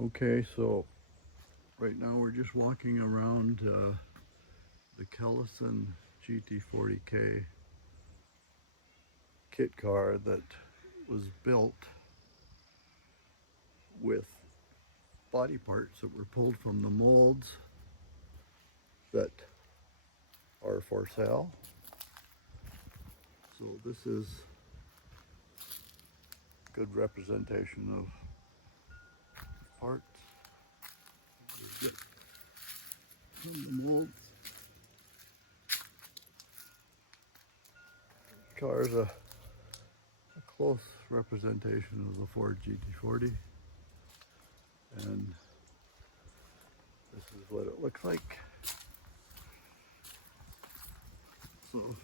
Okay, so right now we're just walking around the Kellison GT40K kit car that was built with body parts that were pulled from the molds that are for sale. So this is good representation of parts you get from the molds. This car is a close representation of the Ford GT40, and this is what it looks like. So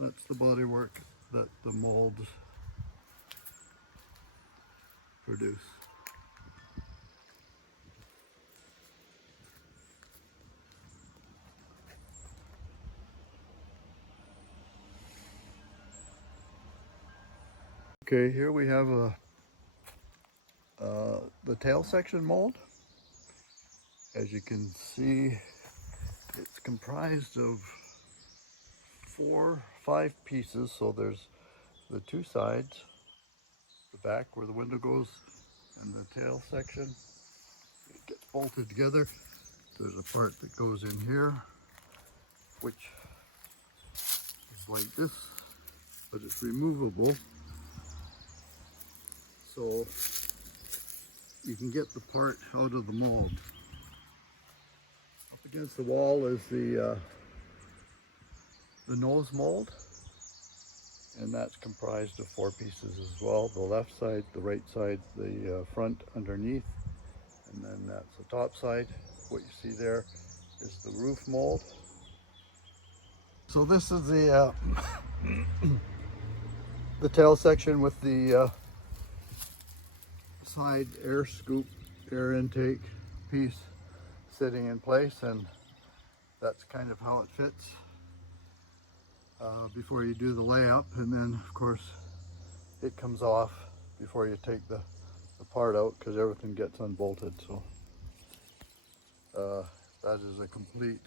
that's the bodywork that the molds produce. Okay, here we have the tail section mold. As you can see, it's comprised of 5 pieces. So there's the two sides, the back where the window goes, and the tail section. It gets bolted together. There's a part that goes in here, which is like this, but it's removable. So you can get the part out of the mold. Up against the wall is the nose mold, and that's comprised of 4 pieces as well. The left side, the right side, the front underneath, and then that's the top side. What you see there is the roof mold. So this is the the tail section with the side air scoop, air intake piece sitting in place, and that's kind of how it fits before you do the layup. And then of course it comes off before you take the part out, because everything gets unbolted. So that is a complete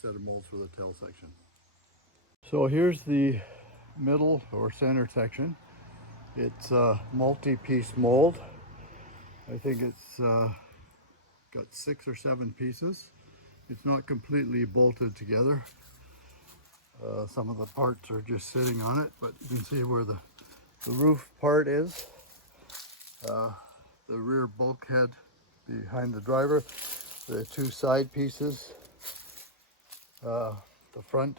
set of molds for the tail section. So here's the middle or center section. It's a multi-piece mold. I think it's got 6 or 7 pieces. It's not completely bolted together. Some of the parts are just sitting on it, but you can see where the roof part is. The rear bulkhead behind the driver, the 2 side pieces, the front,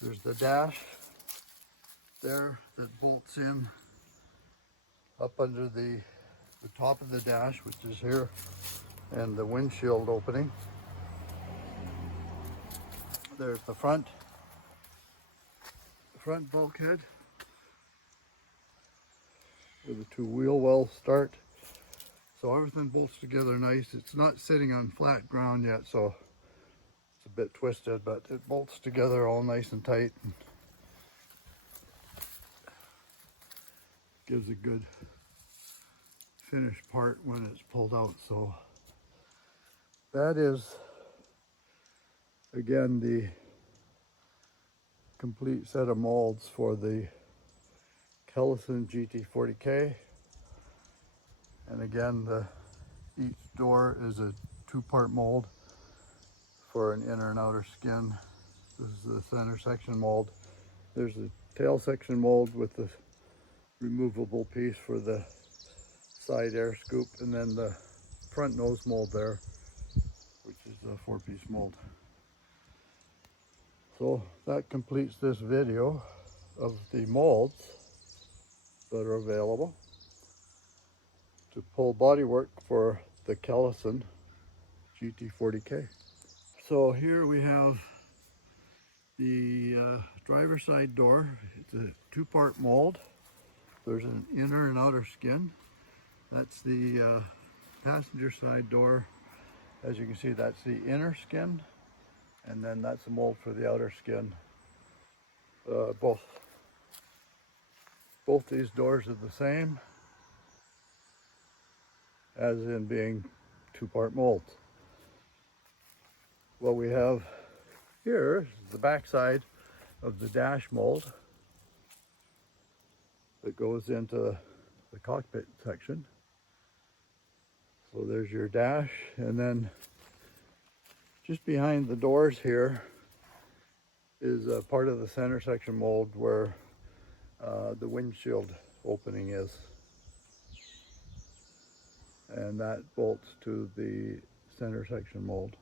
there's the dash there that bolts in up under the top of the dash, which is here, and the windshield opening. There's the front bulkhead where the 2 wheel wells start. So everything bolts together nice. It's not sitting on flat ground yet, so it's a bit twisted, but it bolts together all nice and tight and gives a good finished part when it's pulled out. So that is, again, the complete set of molds for the Kellison GT40K. And again, each door is a 2-part mold for an inner and outer skin. This is the center section mold. There's a tail section mold with the removable piece for the side air scoop, and then the front nose mold there, which is a 4-piece mold. So that completes this video of the molds that are available to pull bodywork for the Kellison GT40K. So here we have the driver's side door. It's a 2-part mold. There's an inner and outer skin. That's the passenger side door. As you can see, that's the inner skin, and then that's the mold for the outer skin. Both these doors are the same. as in being two-part molds. What we have here is the back side of the dash mold that goes into the cockpit section. So there's your dash, and then just behind the doors here is a part of the center section mold where the windshield opening is. And that bolts to the center section mold.